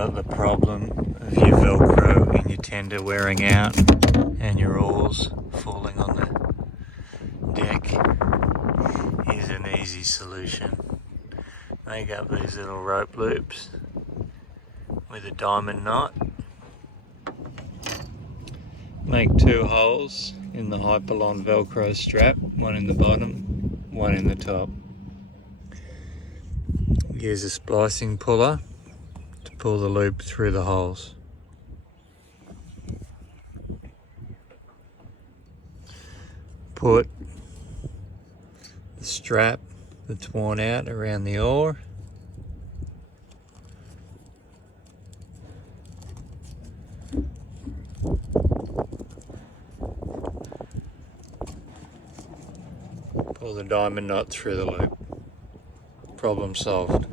got the problem of your Velcro in your tender wearing out and your oars falling on the deck, here's an easy solution. Make up these little rope loops with a diamond knot. Make 2 holes in the Hyperlon Velcro strap, one in the bottom, one in the top. Use a splicing puller to pull the loop through the holes. Put the strap that's worn out around the oar. Pull the diamond knot through the loop. Problem solved.